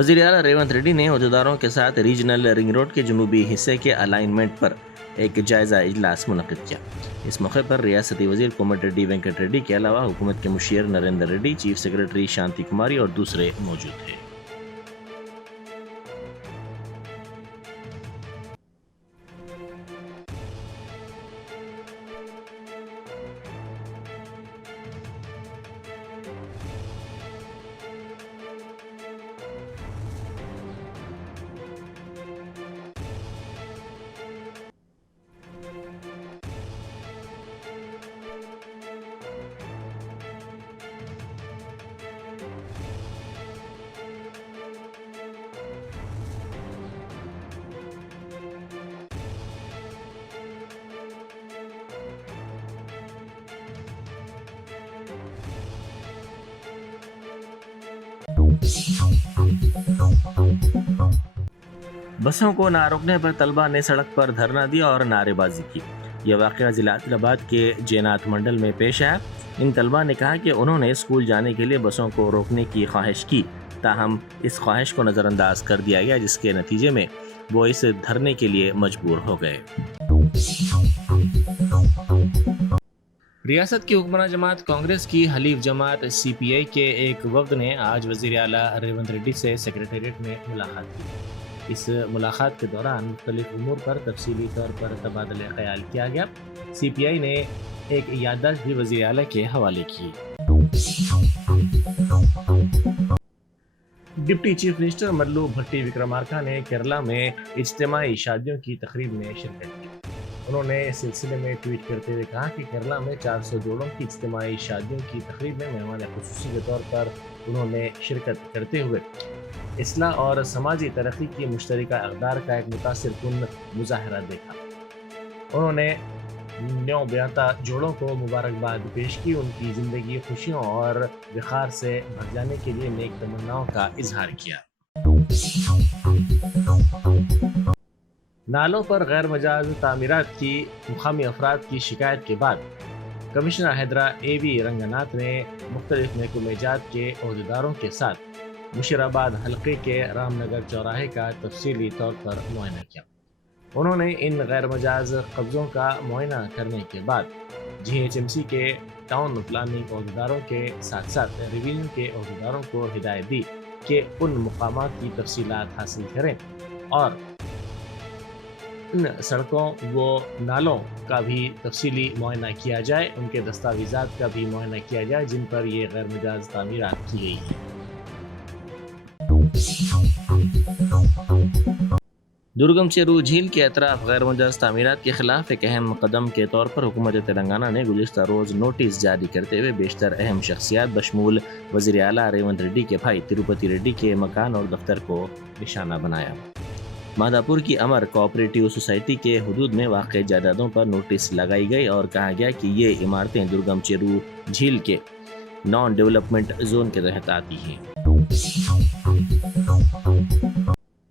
وزیر اعلیٰ ریونت ریڈی نے عہدیداروں کے ساتھ ریجنل رنگ روڈ کے جنوبی حصے کے الائنمنٹ پر ایک جائزہ اجلاس منعقد کیا۔ اس موقع پر ریاستی وزیر کومٹ ریڈی وینکٹ ریڈی کے علاوہ حکومت کے مشیر نریندر ریڈی، چیف سیکرٹری شانتی کماری اور دوسرے موجود تھے۔ بسوں کو نہ روکنے پر طلبہ نے سڑک پر دھرنا دیا اور نعرے بازی کی۔ یہ واقعہ ضلع عادل آباد کے جینات منڈل میں پیش آیا۔ ان طلبہ نے کہا کہ انہوں نے اسکول جانے کے لیے بسوں کو روکنے کی خواہش کی، تاہم اس خواہش کو نظر انداز کر دیا گیا، جس کے نتیجے میں وہ اس دھرنے کے لیے مجبور ہو گئے۔ ریاست کی حکمراں جماعت کانگریس کی حلیف جماعت سی پی آئی کے ایک وفد نے آج وزیر اعلیٰ ریونت ریڈی سے سیکریٹریٹ میں ملاقات کی۔ اس ملاقات کے دوران مختلف امور پر تفصیلی طور پر تبادلہ خیال کیا گیا۔ سی پی آئی نے ایک یادداشت بھی وزیر اعلیٰ کے حوالے کی۔ ڈپٹی چیف منسٹر ملو بھٹی وکرمارکا نے کیرلا میں اجتماعی شادیوں کی تقریب میں شرکت کی۔ انہوں نے اس سلسلے میں ٹویٹ کرتے ہوئے کہا کہ کیرلا میں 400 جوڑوں کی اجتماعی شادیوں کی تقریب میں مہمان خصوصی کے طور پر انہوں نے شرکت کرتے ہوئے اصلاح اور سماجی ترقی کی مشترکہ اقدار کا ایک متاثر کن مظاہرہ دیکھا۔ انہوں نے نیو بیاتا جوڑوں کو مبارکباد پیش کی، ان کی زندگی خوشیوں اور وقار سے بھر جانے کے لیے نیک تمناؤں کا اظہار کیا۔ نالوں پر غیر مجاز تعمیرات کی مقامی افراد کی شکایت کے بعد کمشنر حیدرا اے وی رنگناتھ نے مختلف محکمہ جات کے عہدیداروں کے ساتھ مشیرآباد حلقے کے رام نگر چوراہے کا تفصیلی طور پر معائنہ کیا۔ انہوں نے ان غیر مجاز قبضوں کا معائنہ کرنے کے بعد جی ایچ ایم سی کے ٹاؤن پلاننگ عہدیداروں کے ساتھ ساتھ ریونیو کے عہدیداروں کو ہدایت دی کہ ان مقامات کی تفصیلات حاصل کریں اور ان سڑکوں و نالوں کا بھی تفصیلی معائنہ کیا جائے، ان کے دستاویزات کا بھی معائنہ کیا جائے جن پر یہ غیر مجاز تعمیرات کی گئی ہیں۔ درگم چیرو جھیل کے اطراف غیر مجاز تعمیرات کے خلاف ایک اہم قدم کے طور پر حکومت تلنگانہ نے گزشتہ روز نوٹس جاری کرتے ہوئے بیشتر اہم شخصیات بشمول وزیر اعلیٰ ریونت ریڈی کے بھائی تروپتی ریڈی کے مکان اور دفتر کو نشانہ بنایا۔ مادھاپور کی امر کوآپریٹیو سوسائٹی کے حدود میں واقع جائیدادوں پر نوٹس لگائی گئی اور کہا گیا کہ یہ عمارتیں درگم چیرو جھیل کے نان ڈیولپمنٹ زون کے تحت آتی ہیں۔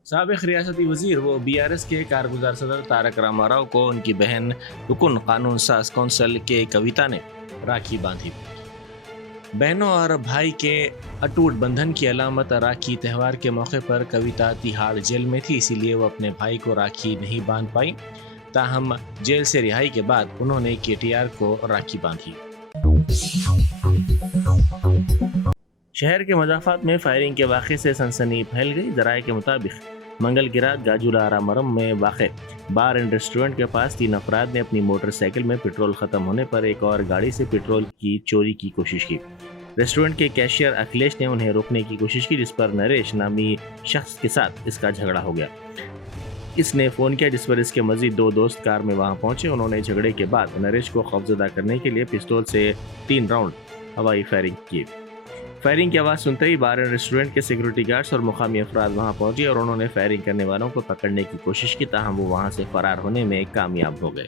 سابق ریاستی وزیر و بی آر ایس کے کارگزار صدر تارک راما راؤ کو ان کی بہن رکن قانون ساز کونسل کے کویتا نے راکھی باندھی۔ بہنوں اور بھائی کے اٹوٹ بندھن کی علامت راکھی تہوار کے موقع پر کویتا تہاڑ جیل میں تھی، اسی لیے وہ اپنے بھائی کو راکھی نہیں باندھ پائی، تاہم جیل سے رہائی کے بعد انہوں نے کے ٹی آر کو راکھی باندھی۔ شہر کے مضافات میں فائرنگ کے واقعے سے سنسنی پھیل گئی۔ ذرائع کے مطابق منگل کی رات گاجولا آرامرم میں واقع بار اینڈ ریسٹورنٹ کے پاس 3 افراد نے اپنی موٹر سائیکل میں پیٹرول ختم ہونے پر ایک اور گاڑی سے پیٹرول کی چوری کی کوشش کی۔ ریسٹورنٹ کے کیشیئر اکھلیش نے انہیں روکنے کی کوشش کی، جس پر نریش نامی شخص کے ساتھ اس کا جھگڑا ہو گیا۔ اس نے فون کیا، جس پر اس کے مزید 2 دوست کار میں وہاں پہنچے۔ انہوں نے جھگڑے کے بعد نریش کو خوفزدہ کرنے کے لیے پستول سے 3 راؤنڈ ہوائی فائرنگ کی۔ فائرنگ کی آواز سنتے ہی بار اینڈ ریسٹورنٹ کے سیکورٹی گارڈز اور مقامی افراد وہاں پہنچے اور انہوں نے فائرنگ کرنے والوں کو پکڑنے کی کوشش کی، تاہم وہ وہاں سے فرار ہونے میں کامیاب ہو گئے۔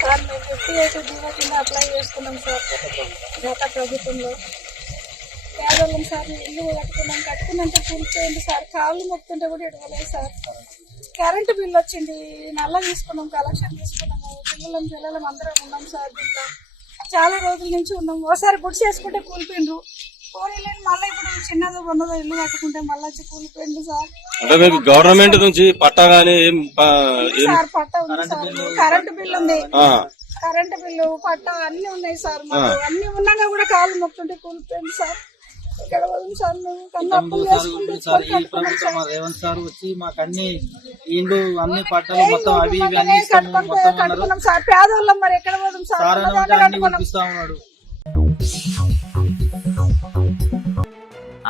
సార్ మేము 58 జీవో కింద అప్లై చేసుకున్నాం సార్ గత ప్రభుత్వంలో పేదవాళ్ళం సార్ ఇల్లు కట్టుకున్నాక కూలిపోయింది సార్ కాళ్ళు మొక్కుతుంటే కూడా ఎడవలేదు సార్ కరెంటు బిల్లు వచ్చింది నల్ల తీసుకున్నాం కలెక్షన్ తీసుకున్నాము పిల్లలం అందరం ఉన్నాం సార్ దీంట్లో చాలా రోజుల నుంచి ఉన్నాం ఒకసారి గుడి చేసుకుంటే కూలిపోయిండ్రు పోనీలేని మళ్ళీ ఇప్పుడు చిన్నదో ఉన్నదో ఇల్లు కట్టుకుంటే మళ్ళీ వచ్చి కూలిపోయింది సార్ అంటే మీకు గవర్నమెంట్ నుంచి పట్టా గానీ సార్ పట్టా ఉంది సార్ కరెంటు బిల్లు ఉంది కరెంటు బిల్లు పట్టా అన్ని ఉన్నాయి సార్ మాకు అన్ని ఉన్నాగా కూడా కాళ్ళు మొక్కుంటే కూలిపోయింది సార్ ఇక్కడ సార్ మేము కన్నప్పులు రేవంత్ సార్ వచ్చి మాకు అన్ని ఇండ్లు అన్ని పట్టాలు మొత్తం అవి ఇవి అన్ని కట్టుకున్నాం సార్ పేదవాళ్ళం మరి ఎక్కడ పోదాం సార్ అన్ని పంపిస్తా ఉన్నాడు।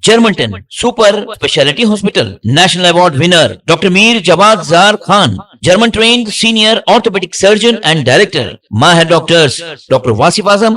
Germantown Super Speciality Hospital, National Award winner Dr. Mir Jawad Zar Khan, German trained senior orthopedic surgeon and director. Mahir doctors Dr. Wasif Azam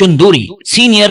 Chunduri, senior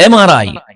MRI,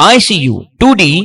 ICU, 2D